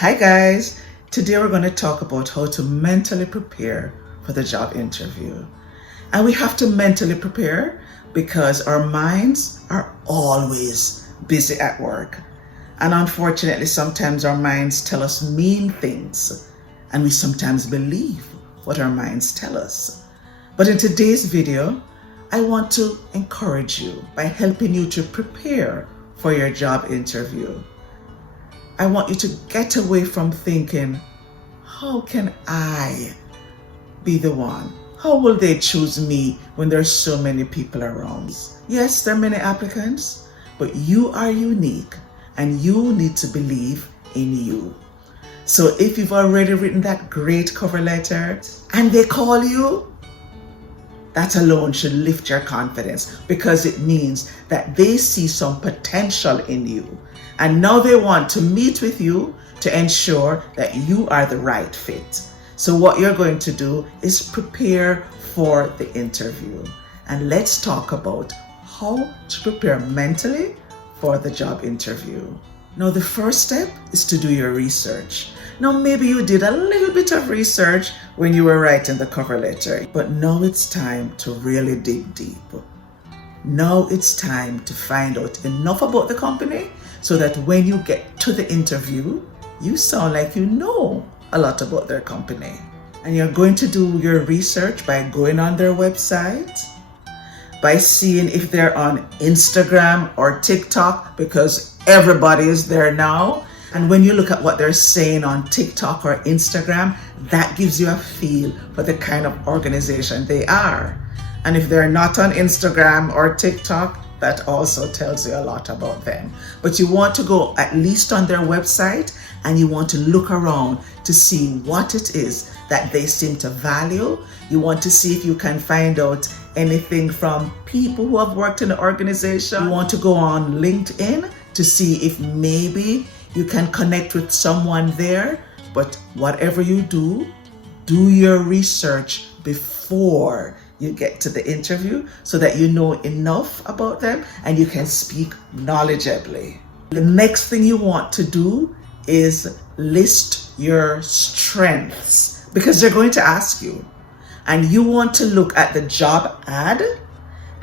Hi guys, today we're going to talk about how to mentally prepare for the job interview. And we have to mentally prepare because our minds are always busy at work. And unfortunately, sometimes our minds tell us mean things and we sometimes believe what our minds tell us. But in today's video, I want to encourage you by helping you to prepare for your job interview. I want you to get away from thinking, how can I be the one? How will they choose me when there's so many people around? Yes, there are many applicants, but you are unique and you need to believe in you. So if you've already written that great cover letter and they call you, that alone should lift your confidence because it means that they see some potential in you. And now they want to meet with you to ensure that you are the right fit. So what you're going to do is prepare for the interview. And let's talk about how to prepare mentally for the job interview. Now, the first step is to do your research. Now, maybe you did a little bit of research when you were writing the cover letter, but now it's time to really dig deep. Now it's time to find out enough about the company so that when you get to the interview, you sound like you know a lot about their company. And you're going to do your research by going on their website, by seeing if they're on Instagram or TikTok, because everybody is there now. And when you look at what they're saying on TikTok or Instagram, that gives you a feel for the kind of organization they are. And if they're not on Instagram or TikTok, that also tells you a lot about them. But you want to go at least on their website and you want to look around to see what it is that they seem to value. You want to see if you can find out anything from people who have worked in the organization. You want to go on LinkedIn to see if maybe you can connect with someone there. But whatever you do, do your research before you get to the interview so that you know enough about them and you can speak knowledgeably. The next thing you want to do is list your strengths because they're going to ask you. And you want to look at the job ad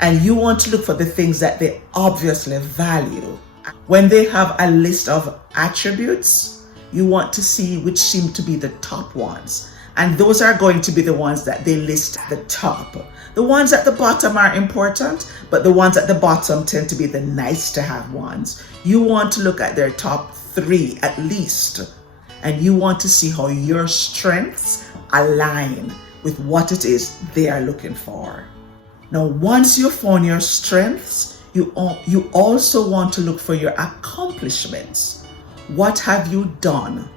and you want to look for the things that they obviously value. When they have a list of attributes, you want to see which seem to be the top ones. And those are going to be the ones that they list at the top. The ones at the bottom are important, but the ones at the bottom tend to be the nice to have ones. You want to look at their top 3 at least, and you want to see how your strengths align with what it is they are looking for. Now, once you've found your strengths, you also want to look for your accomplishments. What have you done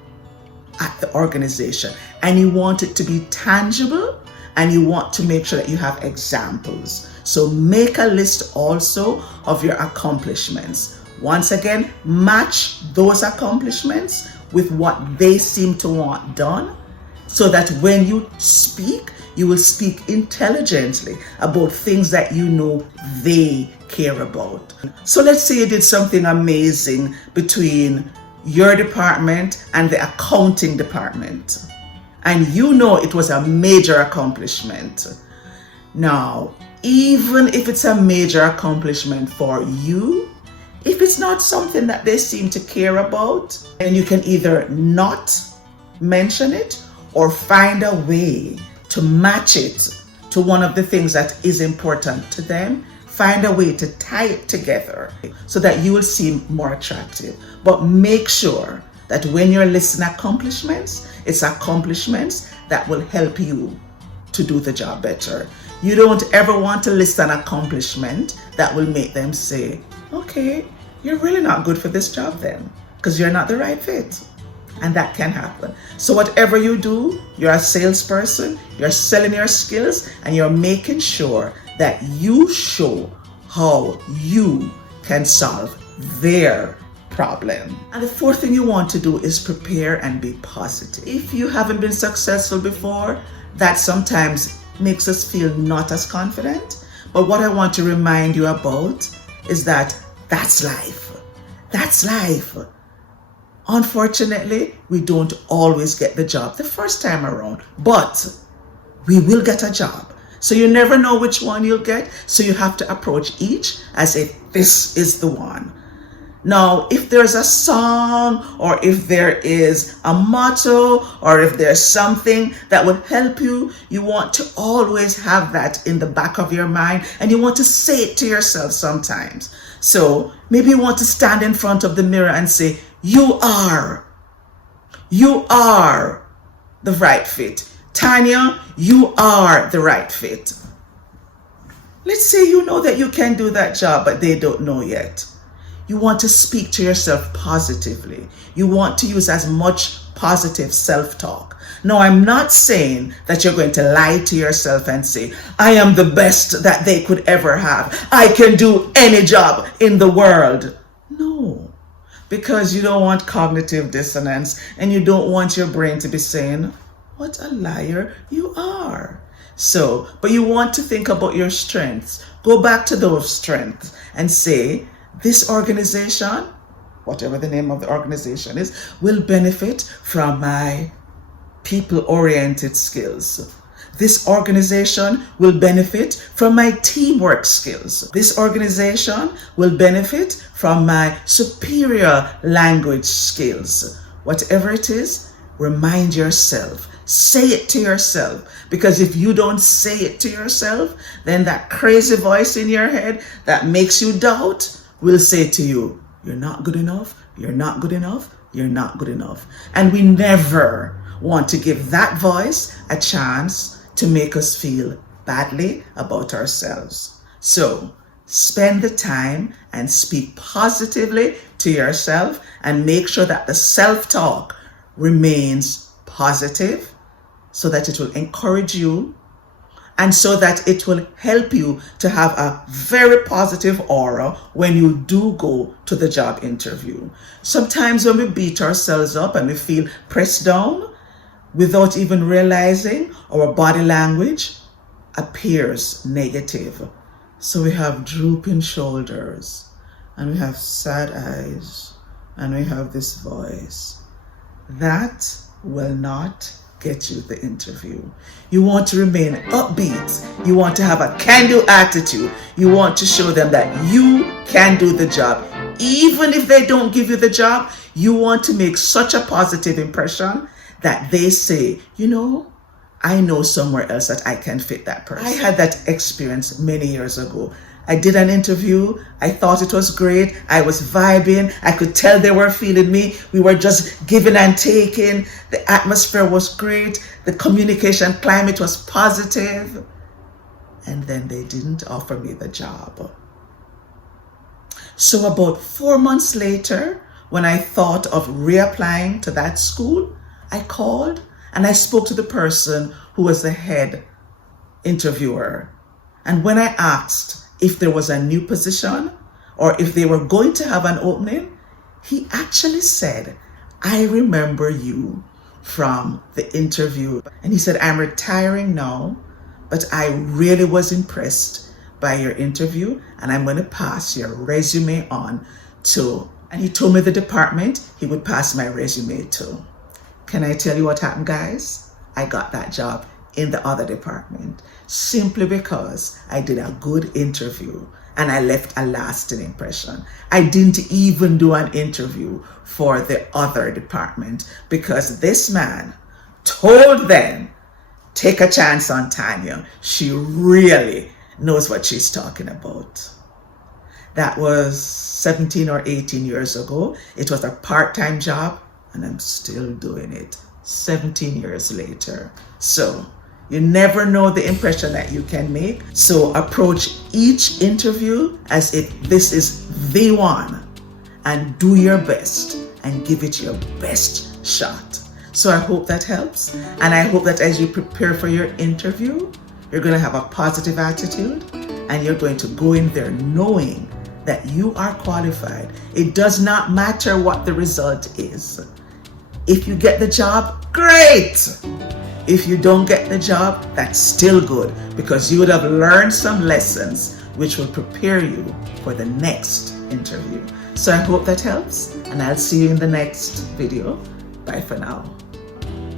at the organization? And you want it to be tangible and you want to make sure that you have examples. So make a list also of your accomplishments. Once again, match those accomplishments with what they seem to want done so that when you speak, you will speak intelligently about things that you know they care about. So let's say you did something amazing between your department and the accounting department, and you know it was a major accomplishment. Now, even if it's a major accomplishment for you, if it's not something that they seem to care about, then you can either not mention it or find a way to match it to one of the things that is important to them. Find a way to tie it together so that you will seem more attractive. But make sure that when you're listing accomplishments, it's accomplishments that will help you to do the job better. You don't ever want to list an accomplishment that will make them say, okay, you're really not good for this job then, because you're not the right fit. And that can happen. So whatever you do, you're a salesperson, you're selling your skills, and you're making sure that you show how you can solve their problem. And the fourth thing you want to do is prepare and be positive. If you haven't been successful before, that sometimes makes us feel not as confident. But what I want to remind you about is that that's life. That's life. Unfortunately, we don't always get the job the first time around, but we will get a job. So you never know which one you'll get, so you have to approach each as if this is the one. Now, if there's a song, or if there is a motto, or if there's something that will help you, you want to always have that in the back of your mind, and you want to say it to yourself sometimes. So maybe you want to stand in front of the mirror and say, you are the right fit. Tanya, you are the right fit. Let's say you know that you can do that job, but they don't know yet. You want to speak to yourself positively. You want to use as much positive self-talk. No, I'm not saying that you're going to lie to yourself and say, I am the best that they could ever have. I can do any job in the world. No, because you don't want cognitive dissonance, and you don't want your brain to be saying, what a liar you are. So, but you want to think about your strengths. Go back to those strengths and say, this organization, whatever the name of the organization is, will benefit from my people-oriented skills. This organization will benefit from my teamwork skills. This organization will benefit from my superior language skills. Whatever it is, remind yourself. Say it to yourself, because if you don't say it to yourself, then that crazy voice in your head that makes you doubt will say to you, you're not good enough, you're not good enough, you're not good enough. And we never want to give that voice a chance to make us feel badly about ourselves. So spend the time and speak positively to yourself, and make sure that the self-talk remains positive, so that it will encourage you, and so that it will help you to have a very positive aura when you do go to the job interview. Sometimes when we beat ourselves up and we feel pressed down, without even realizing, our body language appears negative. So we have drooping shoulders, and we have sad eyes, and we have this voice. That will not get you the interview. You want to remain upbeat. You want to have a can-do attitude. You want to show them that you can do the job. Even if they don't give you the job, you want to make such a positive impression that they say, you know, I know somewhere else that I can fit that person. I had that experience many years ago. I did an interview. I thought it was great. I was vibing. I could tell they were feeling me. We were just giving and taking. The atmosphere was great. The communication climate was positive. And then they didn't offer me the job. So about 4 months later, when I thought of reapplying to that school, I called and I spoke to the person who was the head interviewer. And when I asked if there was a new position or if they were going to have an opening, he actually said, I remember you from the interview. And he said, I'm retiring now, but I really was impressed by your interview, and I'm going to pass your resume on to, and he told me the department he would pass my resume to. Can I tell you what happened, guys? I got that job in the other department simply because I did a good interview and I left a lasting impression. I didn't even do an interview for the other department because this man told them, take a chance on Tanya. She really knows what she's talking about. That was 17 or 18 years ago. It was a part-time job and I'm still doing it 17 years later. So you never know the impression that you can make. So approach each interview as if this is the one, and do your best and give it your best shot. So I hope that helps. And I hope that as you prepare for your interview, you're going to have a positive attitude and you're going to go in there knowing that you are qualified. It does not matter what the result is. If you get the job, great. If you don't get the job, that's still good because you would have learned some lessons which will prepare you for the next interview. So I hope that helps, and I'll see you in the next video. Bye for now.